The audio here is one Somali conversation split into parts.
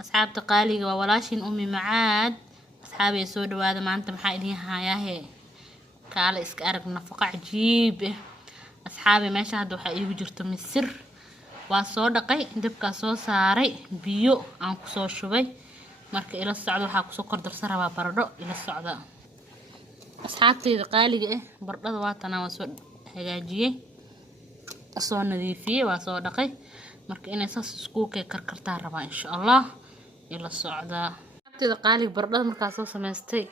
أصحاب تقالي وولاشين أمي معاد أصحابي سود وهذا ما أنت محايدين هاياه قال إسكارك نفقة عجيب أصحابي ما شاهدوا حقيقي جرت من السر وصودقي دبكا سو ساري بيو aan kusoo shubay marka ila socdo waxa kusoo kordar saraba baradho ila socda asxaabteyda qaaliga ah baradhada waa tan aan soo hagaajiyay soo nadiifiyay waa soo dhaqay marka inay saas isku karkartaa rabaa insha Allah ila socda asxaabteyda qaaliga baradhada marka soo sameystay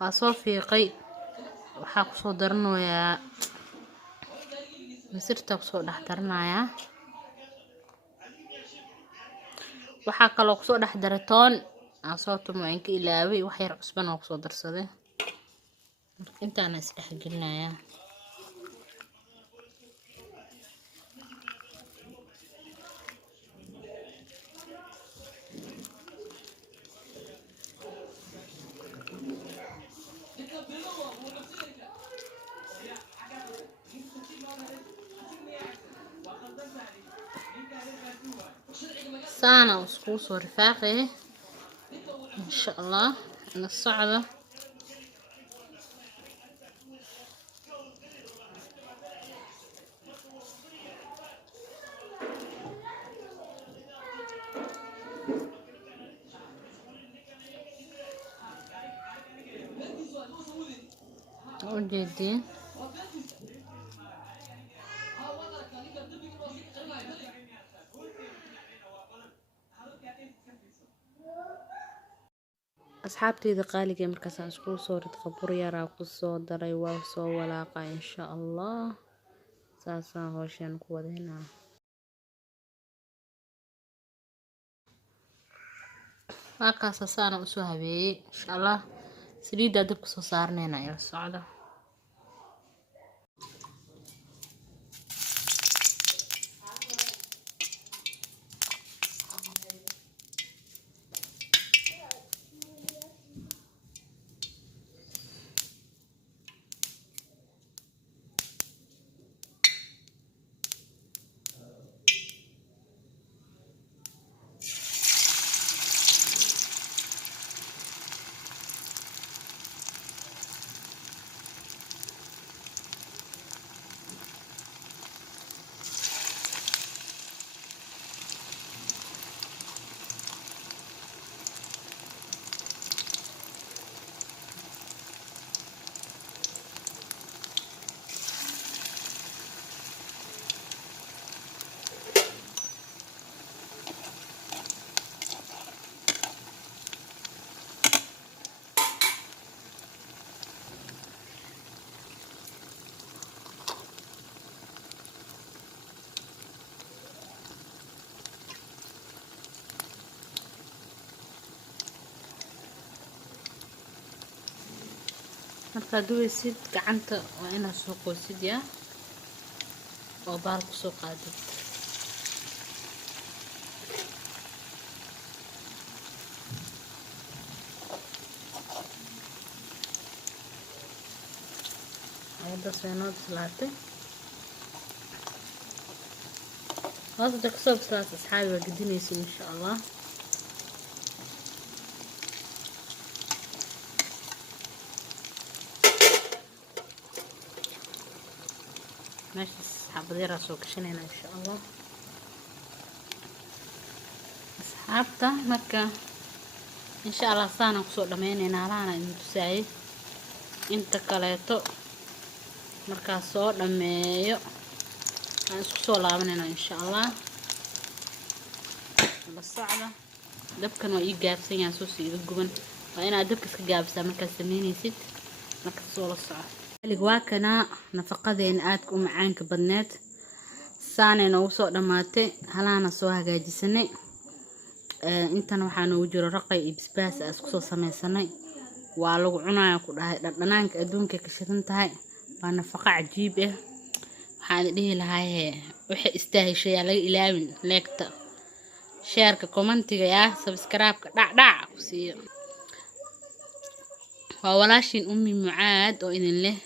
waa soo fiiqay waxa kusoo daranayaa misirta kusoo dhex daranayaa waxaa kaloo kusoo dhex daray toon aan soo tumo aan ka ilaaway wax yar cusban oo kusoo darsaday marka intaana is dhex gelinayaa سانا وسكوس ورفاقي إن شاء الله من الصعدة وجدي أصحابتي قالي مركز أشكو صورة خبر يرى قصة دري وصو ولاقة إن شاء الله ساسا هوشين قوة هنا هاكا ساسانا أسوها بي إن شاء الله سريدة دبك صارنا هنا إلى السعودة marka duwaysid gacanta waa inaad soo qoysid yaa oo baal ku soo qaadid ayada seenoo bislaatay هذا كسب ثلاث أصحابي وقدمي إن شاء الله ماشي أصحاب دي راسو كشنينا إن شاء الله أصحابته مركا إن شاء الله صانا كسور دميني نالانا إنتو ساعي إنت كاليتو مركا صور دميو aan isku soo laabanayna insha Allah basacada dabkan waa ii gaabsan yahay soo siida guban waa inaad dabka iska gaabsaa marka sameynaysid marka soo la soco xilliga waa kana nafaqadeena aad u macaanka badneed saanayna ugu soo dhamaatay halaana soo hagaajisanay intan waxaa noogu jiro raqay iyo basbaas aan isku soo sameysanay waa lagu cunayaa ku dhahay dhanaanka adduunka ka shidan tahay waa nafaqo cajiib ah waxaan dhihi lahaa waxa istaahishay laga ilaawin leegta sheerka commentiga ya subscribe-ka dhac ku siiyo waa walaashin ummi mucaad oo idin leh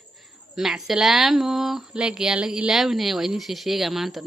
مع السلامة لك يا لك إلاوي وإني شيء ما أنت